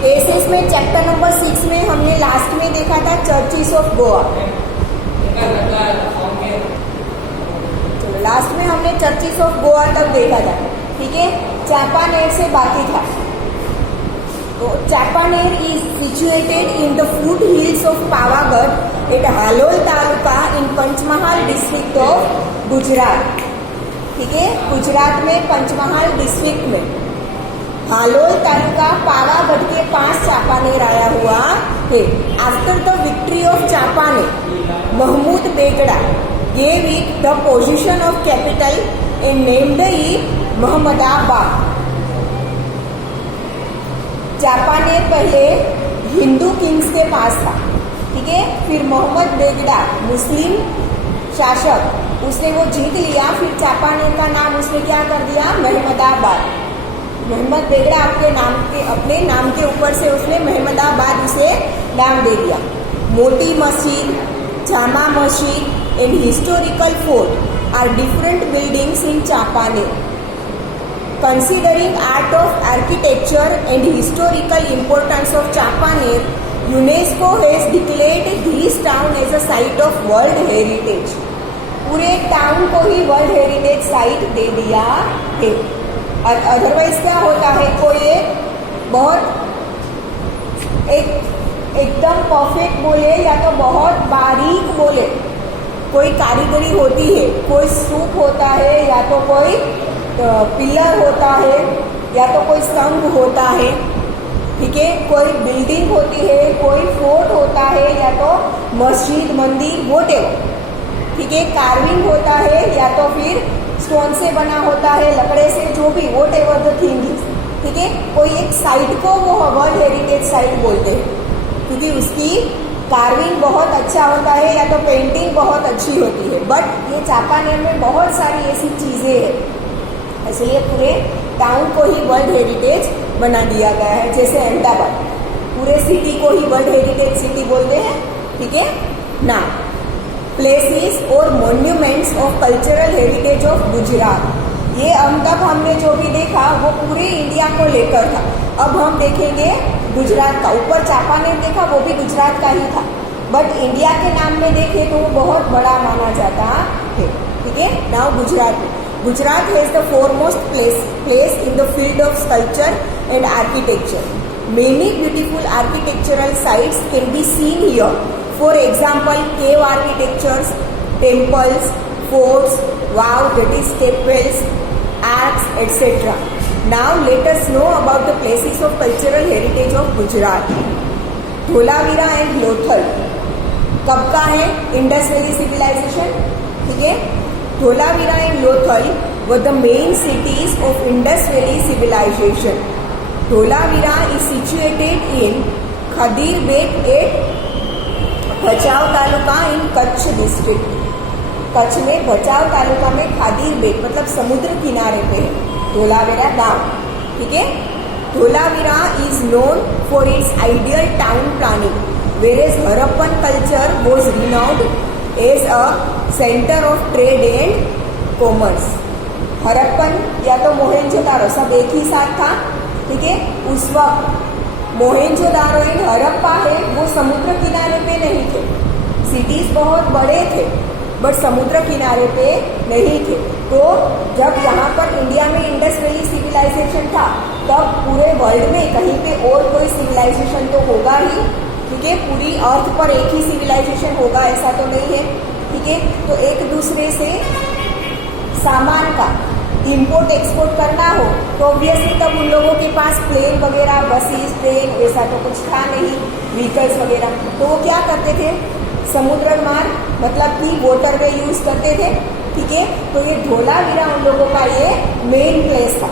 Cases में chapter number 6 में हमने लास्ट में देखा था चर्चिस ऑफ गोवा। चलो लास्ट में हमने चर्चिस ऑफ गोवा तक देखा था, ठीक है। चापानेर से बाकी था। तो Champaner is situated in the foothills of Pavagadh at Halol taluka in Panchmahal district of Gujarat, ठीक है। गुजरात में पंचमहाल डिस्ट्रिक्ट में हालोल तालुका पावागढ़ के पास चापानेर आया हुआ है। After the victory of Champaner, Mahmud Begada gave it the position of capital and named it Mohammadabad. Champaner पहले हिंदू किंग्स के पास था, ठीक है। फिर मोहम्मद बेगड़ा मुस्लिम शासक, उसने वो जीत लिया। फिर चापानेर का नाम उसने क्या कर दिया, मोहम्मदाबाद। मोहम्मद बेगड़ा अपने नाम के ऊपर से उसने मोहम्मदाबाद उसे नाम दे दिया। मोटी Masjid, Jama Masjid and historical fort are different buildings in Champaner. Considering art of architecture and historical importance of Chapaner, UNESCO has declared this town as a site of World Heritage. पूरे टाउन को ही वर्ल्ड हेरिटेज साइट दे दिया है। Otherwise क्या होता है, कोई बहुत एकदम परफेक्ट बोले या तो बहुत बारीक बोले, कोई कारीगरी होती है, कोई स्तूप होता है या तो कोई पिलर होता है या तो कोई स्तंभ होता है, ठीक है। कोई बिल्डिंग होती है, कोई फोर्ट होता है या तो मस्जिद मंदिर वोटेवर, ठीक है। कार्विंग होता है या तो फिर स्टोन से बना होता है, लकड़े से, जो भी वोटेवर द थिंग इज, ठीक है। कोई एक साइट को वो वर्ल्ड हेरिटेज साइट बोलते हैं क्योंकि उसकी कार्विंग बहुत अच्छा होता है या तो पेंटिंग बहुत अच्छी होती है। बट ये चापानेर में बहुत सारी ऐसी चीज़ें हैं, इसलिए पूरे टाउन को ही वर्ल्ड हेरिटेज बना दिया गया है। जैसे अहमदाबाद, पूरे सिटी को ही वर्ल्ड हेरिटेज सिटी बोलते हैं, ठीक है ना। प्लेसेस और monuments of cultural heritage of Gujarat, ये अब तक हमने जो भी देखा वो पूरे इंडिया को लेकर था। अब हम देखेंगे गुजरात का। ऊपर चापानेर देखा, वो भी गुजरात का ही था, बट इंडिया के नाम में देखें तो वो बहुत बड़ा माना जाता है, ठीक है। Now Gujarat Gujarat has the foremost place in the field of sculpture and architecture. Many beautiful architectural sites can be seen here. For example, cave architectures, temples, forts, wow, that is stepwells, arcs, etc. Now let us know about the places of cultural heritage of Gujarat. Dholavira and Lothal कब का है, Indus valley civilisation, ठीक है। Dholavira and Lothal were the main cities of Indus Valley civilization. Dholavira is situated in Khadir Bed at भचाव taluka in Kutch district. Kutch में भचाव तालुका में खादीर बेट मतलब समुद्र किनारे पे धोलावीरा गांव, ठीक है। Dholavira is known for its ideal town planning, whereas Harappan culture was renowned as a centre of trade and commerce. Harappan या तो मोहनजोदारो सब एक ही साथ था, ठीक है। उस वक्त मोहनजोदारो एंड हड़प्पा है वो समुद्र किनारे पे नहीं थे। सिटीज बहुत बड़े थे बट समुद्र किनारे पे नहीं थे। तो जब यहाँ पर इंडिया में इंडस वैली सिविलाइजेशन था तब पूरे वर्ल्ड में कहीं पे और कोई सिविलाइजेशन तो होगा ही, ठीक है। पूरी अर्थ पर एक ही सिविलाइजेशन होगा ऐसा तो नहीं है, ठीक है। तो एक दूसरे से सामान का इंपोर्ट एक्सपोर्ट करना हो तो ऑब्वियसली तब उन लोगों के पास प्लेन वगैरह, बसेस, ट्रेन ऐसा तो कुछ था नहीं, व्हीकल्स वगैरह। तो वो क्या करते थे, समुद्र मार्ग मतलब कि वाटरवे यूज करते थे, ठीक है। तो ये धोलावीरा उन लोगों का ये मेन प्लेस था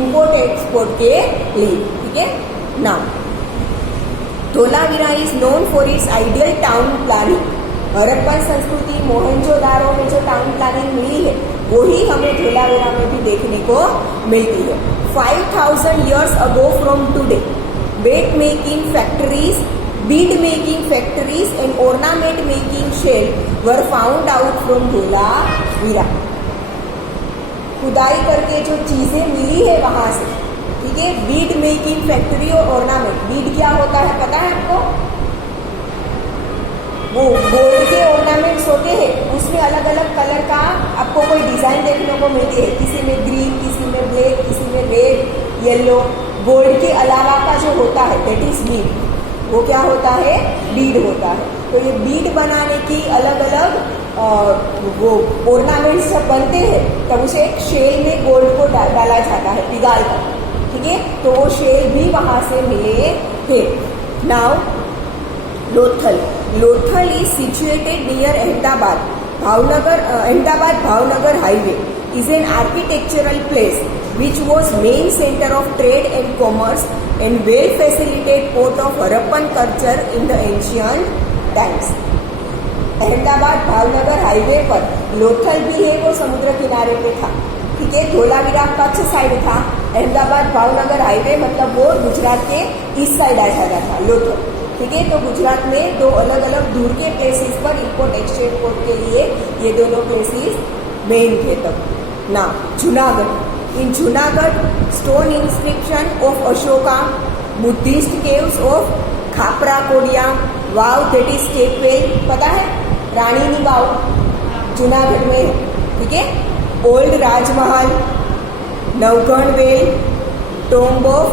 इंपोर्ट एक्सपोर्ट के लिए, ठीक है ना। Dholavira is known for its ideal town planning. Harappan संस्कृति मोहनजोदारो में जो टाउन प्लानिंग मिली है वही हमें धोलावीरा में भी देखने को मिलती है। 5000 years ago from today, bead making factories and ornament making shell were found out from Dholavira. खुदाई करके जो चीजें मिली है वहां से, ठीक है। बीड मेकिंग फैक्ट्री और ऑर्नामेंट, बीड क्या होता है पता है आपको? वो गोल्ड के ऑर्नामेंट्स होते हैं, उसमें अलग अलग कलर का आपको कोई डिजाइन देखने को मिलती है, किसी में ग्रीन, किसी में ब्लैक, किसी में रेड, येलो। गोल्ड के अलावा का जो होता है दैट इज बीड। वो क्या होता है? बीड होता है। तो ये बीड बनाने की अलग अलग वो ऑर्नामेंट्स जब बनते हैं तब उसे एक शेल में गोल्ड को डाला जाता है पिघाल कर, ठीक है? तो वो शेल भी वहां से मिले हैं। Now Lothal. Lothal is situated near Ahmedabad, Bhavnagar highway is an architectural place which was main center of trade and commerce and well facilitated port of Harappan culture in the ancient times. Ahmedabad Bhavnagar highway पर लोथल भी है, वो समुद्र किनारे पे था, ठीक है? धोलावीरा कच्छ साइड था, अहमदाबाद भावनगर हाईवे मतलब वो गुजरात के ईस्ट साइड आ जाता था लोथल, ठीक है? तो गुजरात में दो अलग अलग दूर के प्लेसेस पर इम्पोर्ट एक्सचेंज पोर्ट के लिए ये दोनों प्लेसेस मेन थे तब ना। Junagadh. In Junagadh stone inscription of Ashoka, Buddhist caves of Khapra Kodiya, vav that is stepwell, पता है? रानी वाव जूनागढ़ में, ठीक है? Old Rajmahal, Navgadh well, tomb of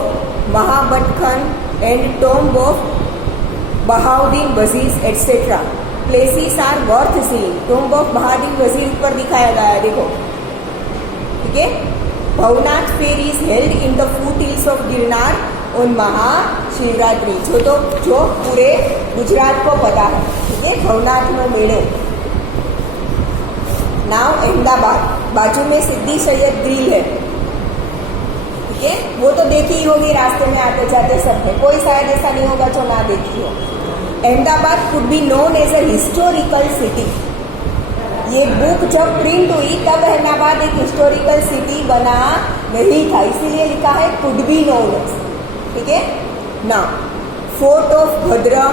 Mahabatkhan and tomb of Bahauddin Wazir etcetera places are worth seeing. Tomb of Bahauddin Wazir ऊपर दिखाया गया है, देखो, ठीक है? Bhavnath fair is held in the foothills of Girnar on Mahashivratri, जो पूरे गुजरात को पता है, ठीक है? भवनाथ में मेले। नाउ अहमदाबाद, बाजू में सिद्दी सैयद ग्रिल है, ठीक है? वो तो देखी ही होगी रास्ते में आते जाते सब में, कोई शायद ऐसा नहीं होगा जो ना देखी हो। Ahmedabad could be known as a historical city. ये बुक जब प्रिंट हुई तब अहमदाबाद एक हिस्टोरिकल सिटी बना नहीं था, इसीलिए लिखा है कुड बी नोन एज, ठीक है ना। Fort of Bhadra,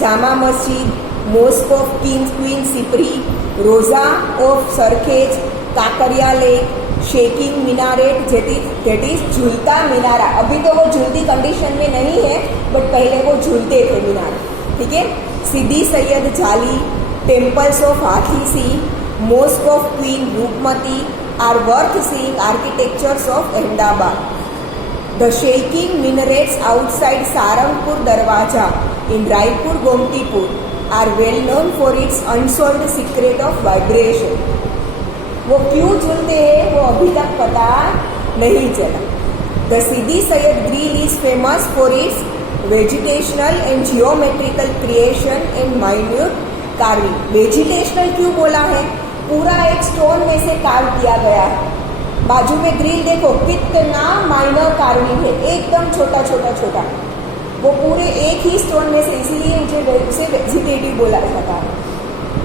Jama Masjid, mosque of king queen Sipri, Roza of Sarkhej, Kankaria lake, shaking minaret that is Jhulta Minara. अभी तो वो झूलती कंडीशन में नहीं है, बट पहले वो झूलते थे मीनार, ठीक है? सिद्दी सैयद जाली, temples of Hathee Singh, mosque of queen Rupmati are worth seeing architectures of Ahmedabad. The shaking minarets outside Saranpur Darwaja in Raipur Gomtipur are well known for its unsolved secret of vibration. वो क्यों झूलते हैं वो अभी तक पता नहीं चला। The Siddhi Sayyad Grill is famous for its vegetational and geometrical creation and minute carving. Vegetational क्यों बोला है? पूरा एक स्टोन में से कार्व किया गया है। बाजू में ग्रिल देखो कितना माइनर कार्विंग है, एकदम छोटा छोटा छोटा, वो पूरे एक ही स्टोन में से, इसीलिए उसे वेजिटेटिव बोला जाता है,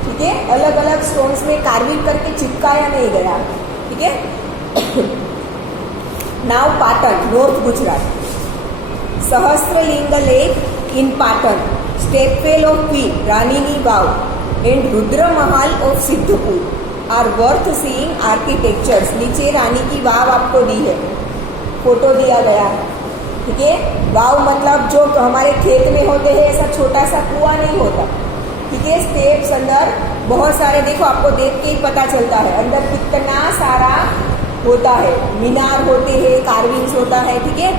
ठीक है? अलग अलग स्टोन्स में कार्विंग करके चिपकाया नहीं गया, ठीक है? Now Patan, north Gujarat. Sahastralinga lake in Patan, stepwell of queen रानीनी Vav and Rudra Mahal of Siddhpur are worth seeing architectures. नीचे रानी की वाव आपको दी है, फोटो दिया गया है, ठीक है? वाव मतलब जो हमारे खेत में होते हैं, ऐसा छोटा सा कुआं नहीं होता, ठीक है? स्टेप्स अंदर बहुत सारे, देखो आपको देख के ही पता चलता है अंदर कितना सारा होता है, मीनार होते हैं, कार्विंग्स होता है, ठीक है?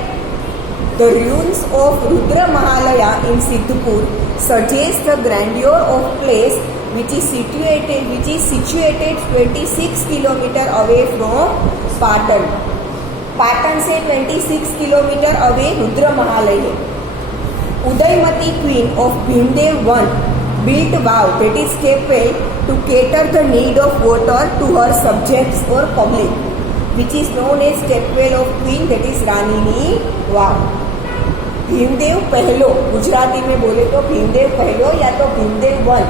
The ruins of Rudra Mahalaya in Siddhpur suggest the grandeur of place which is situated 26 kilometer away from Patan. Patan से 26 किलोमीटर अवे रुद्र महालय है। Udayamati queen of Bhimdev one built vow that is capable to cater the need of water to her subjects or public, which is known as stepwell of queen that is रानीनी वाव। भीमदेव पहलो, गुजराती में बोले तो भीमदेव पहलो या तो Bhimdev one,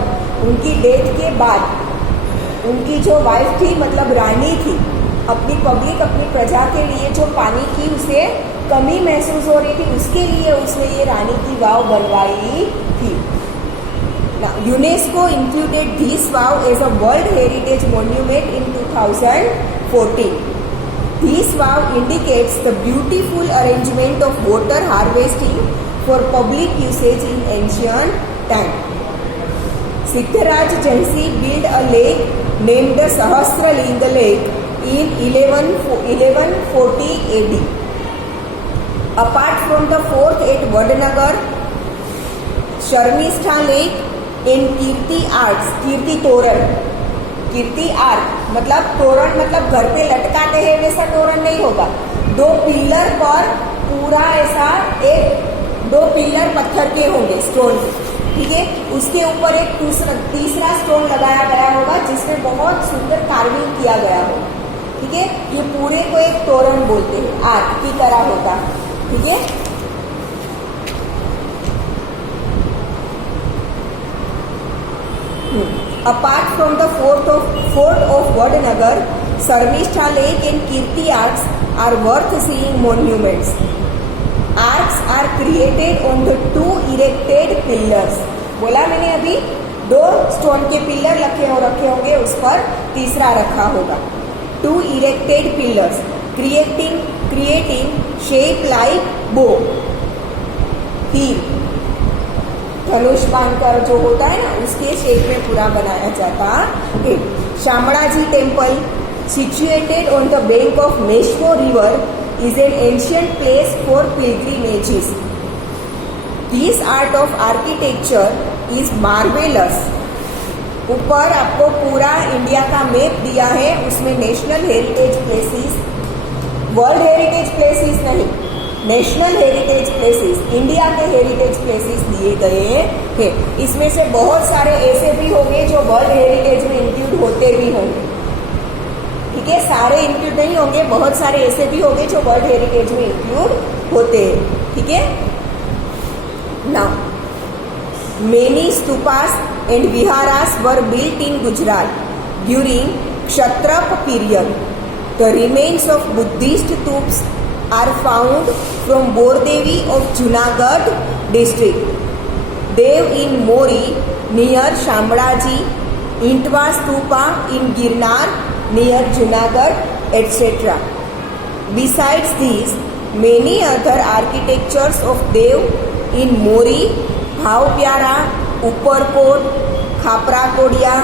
उनकी death के बाद उनकी जो वाइफ थी मतलब रानी थी, अपनी पब्लिक अपनी प्रजा के लिए जो पानी की उसे कमी महसूस हो रही थी, उसके लिए उसने ये रानी की वाव बनवाई थी। UNESCO included this vav as a world heritage monument in 2014। This vow indicates the beautiful arrangement of water harvesting for public usage in ancient time. Siddharaj Jayasingh built a lake named the Sahasralinga Lake in 1140 AD. Apart from the fort at Vadnagar, Sharmistha Lake and Kirti Arcs, Kirti तोरण, कीर्ति arc मतलब तोरण मतलब घर पे लटकाते हैं वैसा तोरण नहीं होगा, 2 पिलर पर पूरा ऐसा एक 2 पिलर पत्थर के होंगे स्टोन, ठीक है। उसके ऊपर एक तीसरा स्टोन लगाया गया होगा जिसमें बहुत सुंदर कार्विंग किया गया होगा, ठीक है। ये पूरे को एक तोरण बोलते हैं, आर्क की तरह होता है, ठीक है। Apart from the fort of Vadnagar, Sharmistha Lake and Kirti Arcs are worth seeing monuments. Arcs are created on the 2 erected pillars. बोला मैंने अभी 2 स्टोन के पिलर रखे होंगे, उस पर तीसरा रखा होगा। 2 erected pillars creating shape like bow. तीर धनुष बांधकर जो होता है ना उसके शेप में पूरा बनाया जाता है। Shamlaji temple situated on the bank of Meshvo river is an ancient place for pilgrimages. This art of architecture is marvellous. ऊपर आपको पूरा इंडिया का मैप दिया है, उसमें national heritage places, world heritage places नहीं, नेशनल हेरिटेज प्लेसेस, इंडिया के heritage places दिए गए हैं। इसमें से बहुत सारे ऐसे भी होंगे जो वर्ल्ड हेरिटेज में इंक्लूड होते भी होंगे, ठीक है। सारे इंक्लूड नहीं होंगे, बहुत सारे ऐसे भी होंगे जो वर्ल्ड हेरिटेज में इंक्लूड होते हैं, ठीक है। Now many stupas and viharas were built in Gujarat during Kshatrapa period. The remains of Buddhist stupas are found from Bordevi of Junagadh district, Dev in Mori near Shamraji, Intwa Stupa in Girnar near Junagadh, etc. Besides these, many other architectures of Dev in Mori, Bhavpyara, Upperkot, Khaprakodia,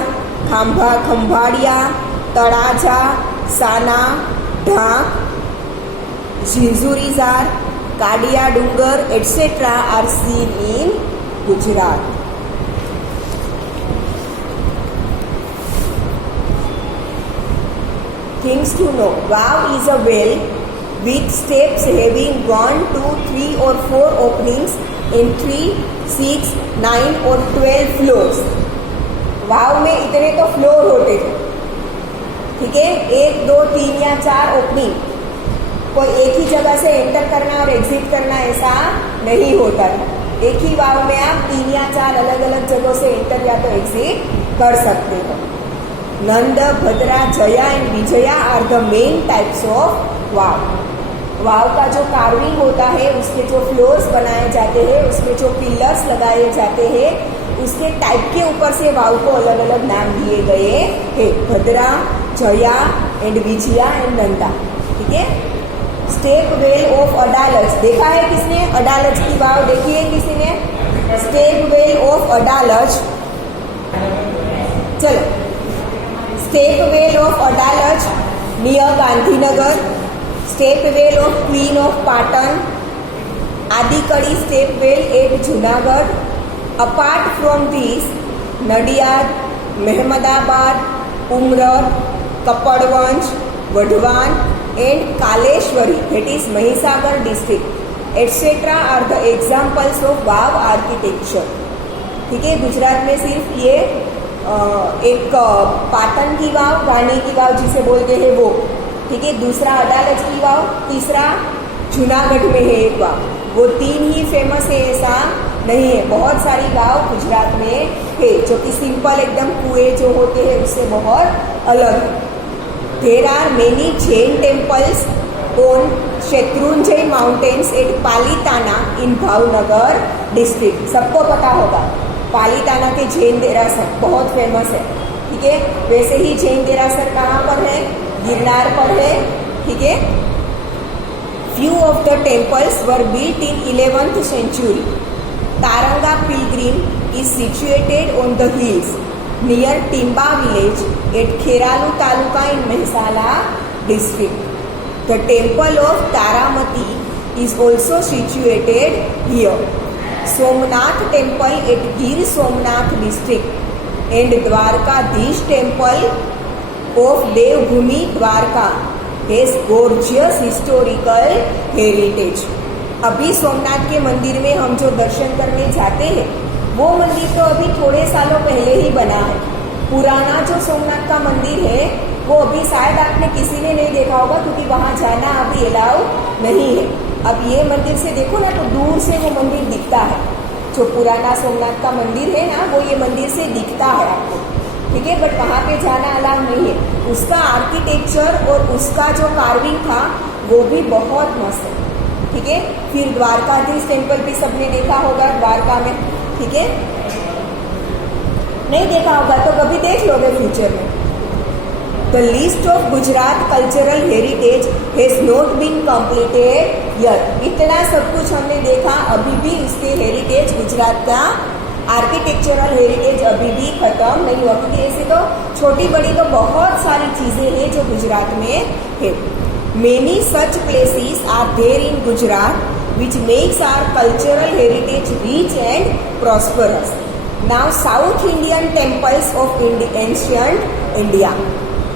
Khambhadia, Tadaja, Sana, Dhak, Zinjurizar, Kadia Dungar, etc. are seen in Gujarat. Things to know. Vav is a well with steps having 1, 2, 3 or 4 openings in 3, 6, 9 or 12 floors. वाव में इतने तो floor होते थे, ठीक है। 1, 2, 3 या 4 opening, कोई एक ही जगह से एंटर करना और एग्जिट करना ऐसा नहीं होता था। एक ही वाव में आप 3 या 4 अलग अलग जगहों से एंटर या तो एग्जिट कर सकते हो। Nanda, Bhadra, Jaya and Vijaya are the main types of vav. वाव का जो कार्विंग होता है, उसके जो फ्लोर्स बनाए जाते हैं, उसमें जो पिलर्स लगाए जाते हैं, उसके टाइप के ऊपर से वाव को अलग अलग नाम दिए गए हैं। भद्रा, जया एंड विजया एंड नंदा, ठीक है। स्टेप वेल ऑफ अडालज देखा है किसने? अडालज की वाव देखी है किसी ने? स्टेप वेल ऑफ अडालज, चलो। Step well of Adalaj near Gandhinagar, step well of queen of Patan, Adikadi step well at Junagadh. Apart from this, Nadiad, Mehmedabad, Umreth, Kapadvanj, Wadhwan and Kaleshwari, that is Mahisagar district, etc. are the examples of wow architecture, ठीक है। गुजरात में सिर्फ ये एक पाटन की वाव, रानी की वाव जिसे बोलते हैं वो, ठीक है। दूसरा अडालज की वाव, तीसरा जूनागढ़ में है एक वाव, वो 3 ही फेमस है ऐसा नहीं है। बहुत सारी वाव गुजरात में है जो कि सिंपल एकदम कुएं जो होते हैं उससे बहुत अलग है। There are many Jain temples on Shethrunjay mountains at Palitana in Bhavnagar district. सबको पता होगा पालीताना के जैन देरासर बहुत फेमस है, ठीक है। वैसे ही जैन देरासर कहाँ पर है? गिरनार पर है, ठीक है। Few of the temples were built in 11th century. Taranga Pilgrim is situated on the hills near Timba village at Kheralu Taluka in Mehsala district. The temple of Taramati is also situated here. Somnath temple at Gir Somnath district and Dwarkadish temple of Devbhumi Dwarka has gorgeous historical heritage. अभी सोमनाथ के मंदिर में हम जो दर्शन करने जाते हैं वो मंदिर तो अभी थोड़े सालों पहले ही बना है। पुराना जो सोमनाथ का मंदिर है वो अभी शायद आपने किसी ने नहीं देखा होगा, क्योंकि वहाँ जाना अभी अलाउ नहीं है। अब ये मंदिर से देखो ना तो दूर से वो मंदिर दिखता है। जो पुराना सोमनाथ का मंदिर है ना वो ये मंदिर से दिखता है आपको, ठीक है, बट वहाँ पे जाना अलाउ नहीं है। उसका आर्किटेक्चर और उसका जो कार्विंग था वो भी बहुत मस्त है, ठीक है। फिर द्वारकाधीश टेम्पल भी सबने देखा होगा द्वारका में, ठीक है। नहीं देखा होगा तो कभी देख लोगे फ्यूचर में। The list of Gujarat cultural heritage has not been completed yet. इतना सब कुछ हमने देखा, अभी भी उसके हेरिटेज गुजरात का आर्किटेक्चरल हेरिटेज अभी भी खत्म नहीं हुआ, क्योंकि ऐसे तो छोटी बड़ी तो बहुत सारी चीजें हैं जो गुजरात में है। Many such places are there in Gujarat which makes our cultural heritage rich and prosperous. Now south Indian temples of ancient India.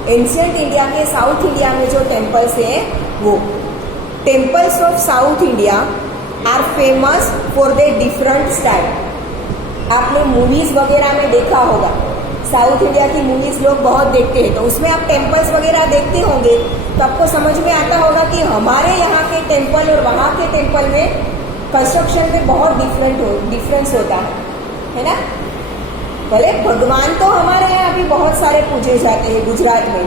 Ancient India के साउथ इंडिया में जो टेम्पल्स हैं वो temples of south India are famous for the different style. आपने movies वगैरह में देखा होगा, साउथ इंडिया की मूवीज लोग बहुत देखते हैं, तो उसमें आप टेम्पल्स वगैरह देखते होंगे तो आपको समझ में आता होगा कि हमारे यहाँ के टेम्पल और वहाँ के टेम्पल में कंस्ट्रक्शन में बहुत डिफरेंस होता है ना। भले भगवान तो हमारे यहाँ भी बहुत सारे पूजे जाते हैं गुजरात में,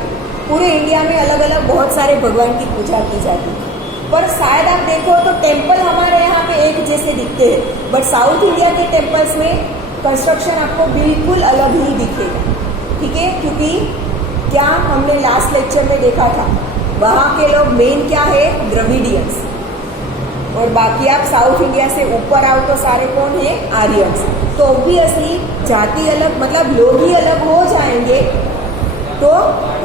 पूरे इंडिया में अलग अलग बहुत सारे भगवान की पूजा की जाती है, पर शायद आप देखो तो टेम्पल हमारे यहाँ पे एक जैसे दिखते हैं, बट साउथ इंडिया के टेम्पल्स में कंस्ट्रक्शन आपको बिल्कुल अलग ही दिखेगा, ठीक है। क्योंकि क्या हमने लास्ट लेक्चर में देखा था, वहाँ के लोग मेन क्या है, द्रविडियंस, और बाकी आप साउथ इंडिया से ऊपर आओ तो सारे कौन है, आर्यंस। तो ऑब्वियसली जाति अलग मतलब लोग ही अलग हो जाएंगे तो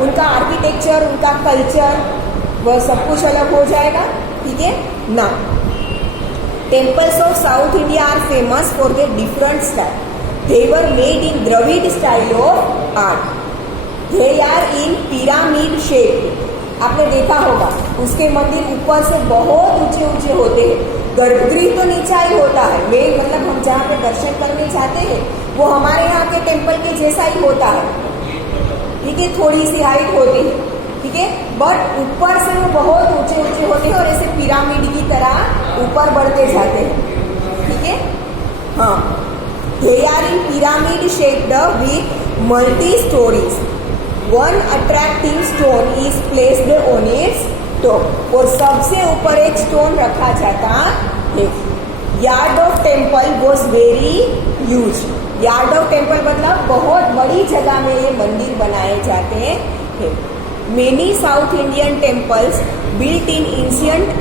उनका आर्किटेक्चर, उनका कल्चर वह सब कुछ अलग हो जाएगा, ठीक है ना। Temples of south India are famous for the different style. They were made in Dravid style of art. They are in pyramid shape. आपने देखा होगा उसके मंदिर ऊपर से बहुत ऊंचे ऊंचे होते हैं, गर्भगृह तो नीचा ही होता है, मेन मतलब हम जहाँ पे दर्शन करने जाते हैं वो हमारे यहाँ के टेम्पल के जैसा ही होता है, ठीक है, थोड़ी सी हाइट होती है, ठीक है, बट ऊपर से वो बहुत ऊंचे ऊंचे होते हैं और ऐसे पिरामिड की तरह ऊपर बढ़ते जाते हैं, ठीक है। हाँ, they are in pyramid shaped with multi storeys. One attractive stone is placed on its top. और सबसे ऊपर एक स्टोन रखा जाता है। Yard of temple was very huge. Yard of temple मतलब बहुत बड़ी जगह में ये मंदिर बनाए जाते हैं। Many south Indian temples built in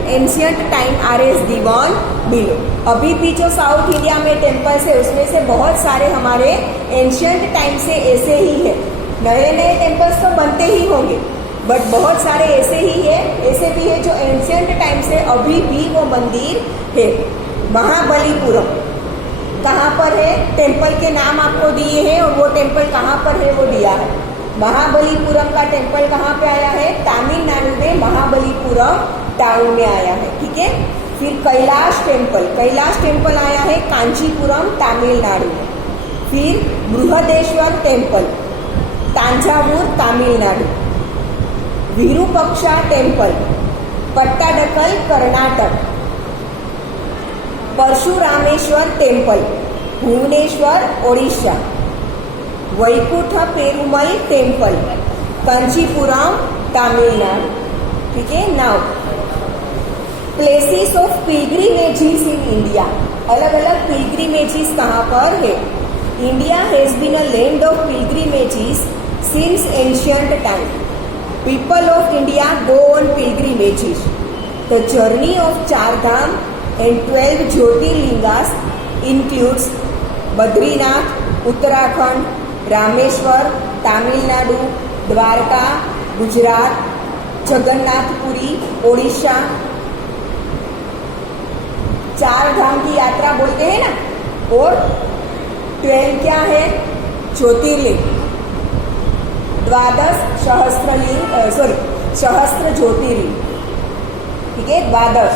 ancient time are as given below. अभी भी जो साउथ इंडिया में टेम्पल्स है उसमें से बहुत सारे हमारे एंशियंट टाइम से ऐसे ही है। नए नए टेम्पल्स तो बनते ही होंगे, बट बहुत सारे ऐसे ही है, ऐसे भी है जो एंशियंट टाइम से अभी भी वो मंदिर है। महाबलीपुरम कहाँ पर है, टेम्पल के नाम आपको दिए हैं और वो टेम्पल कहाँ पर है वो दिया है। महाबलीपुरम का टेम्पल कहाँ पे आया है, तमिलनाडु में महाबलीपुरम टाउन में आया है, ठीक है। फिर कैलाश टेम्पल आया है कांचीपुरम तमिलनाडु में। फिर Brihadeeswara temple Thanjavur Tamil Nadu. Virupaksha temple Pattadakal Karnataka. Parashurameshvara temple Bhubaneswar Odisha. Vaikuntha Perumal temple Kanchipuram Tamil Nadu, ठीक है। Now places of pilgrimages in India. अलग अलग पिलग्रिमेजेस कहाँ पर है। India has been a land of pilgrimages since ancient time. People of India go on pilgrimages. The journey of Char Dham and 12 jyotirlingas includes Badrinath Uttarakhand, Rameswaram Tamil Nadu, Dwarka Gujarat, Jagannath Puri Odisha. Char धाम की यात्रा बोलते हैं ना, और 12 क्या है? ज्योतिर्लिंग। 12 सहस्त्र ज्योतिर्लिंग, ठीक है। 12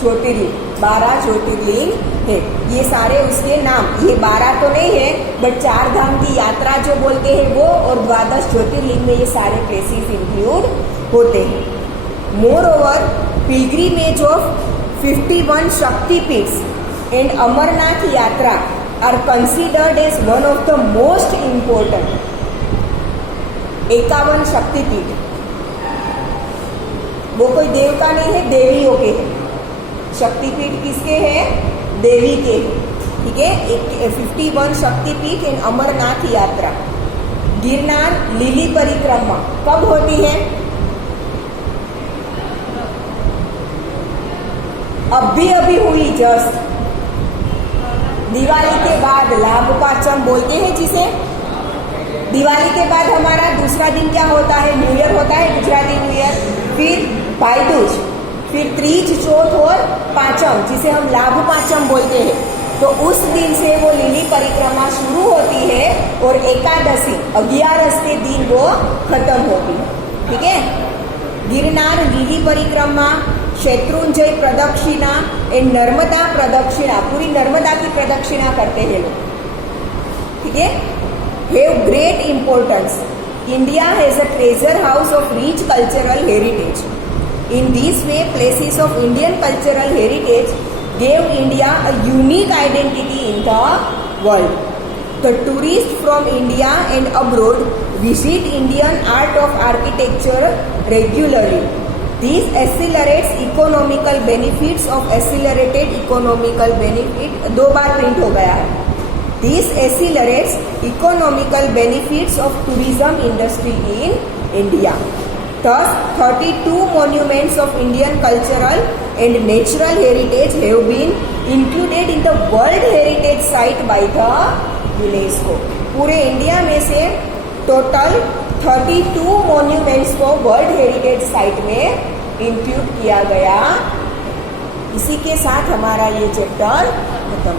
ज्योतिर्लिंग, 12 ज्योतिर्लिंग है। ये सारे उसके नाम, ये 12 तो नहीं है, बट चार धाम की यात्रा जो बोलते हैं वो, और 12 ज्योतिर्लिंग में ये सारे प्लेसेस इंक्लूड होते हैं। मोर ओवर, पिलग्रिमेज ऑफ 51 शक्तिपीठ and Amarnath Yatra are considered as one of the most important. 51 Shaktipeeth, वो कोई देव का नहीं है, देवियों के हैं। शक्तिपीठ किसके हैं? देवी के हैं, ठीक है। 51 शक्तिपीठ एंड अमरनाथ यात्रा। गिरनार लिली परिक्रमा कब होती है? अभी हुई, जस्ट दिवाली के बाद। लाभ पाचम बोलते हैं जिसे। दिवाली के बाद हमारा दूसरा दिन क्या होता है? न्यू ईयर होता है, गुजराती न्यू ईयर। फिर भाई दूज, फिर तीज, चौथ और पाचम, जिसे हम लाभ पाचम बोलते हैं। तो उस दिन से वो लिली परिक्रमा शुरू होती है और एकादशी 11 के दिन वो खत्म होती है, ठीक है। गिरनार लिली परिक्रमा, शत्रुंजय प्रदक्षिणा एंड नर्मदा प्रदक्षिणा, पूरी नर्मदा की प्रदक्षिणा करते हैं लोग, ठीक है। Have great importance. India has a treasure house of rich cultural heritage. In this way, places of Indian cultural heritage gave India a unique identity in the world. The tourists from India and abroad visit Indian art of architecture regularly. This accelerates economical benefits of accelerated economical benefit, 2 bar print हो गया है। This accelerates economical benefits of tourism industry in India. Thus, 32 monuments of Indian cultural and natural heritage have been included in the World Heritage Site by the UNESCO. पूरे India में से total 32 monuments को world heritage site में include किया गया। इसी के साथ हमारा ये चैप्टर खत्म।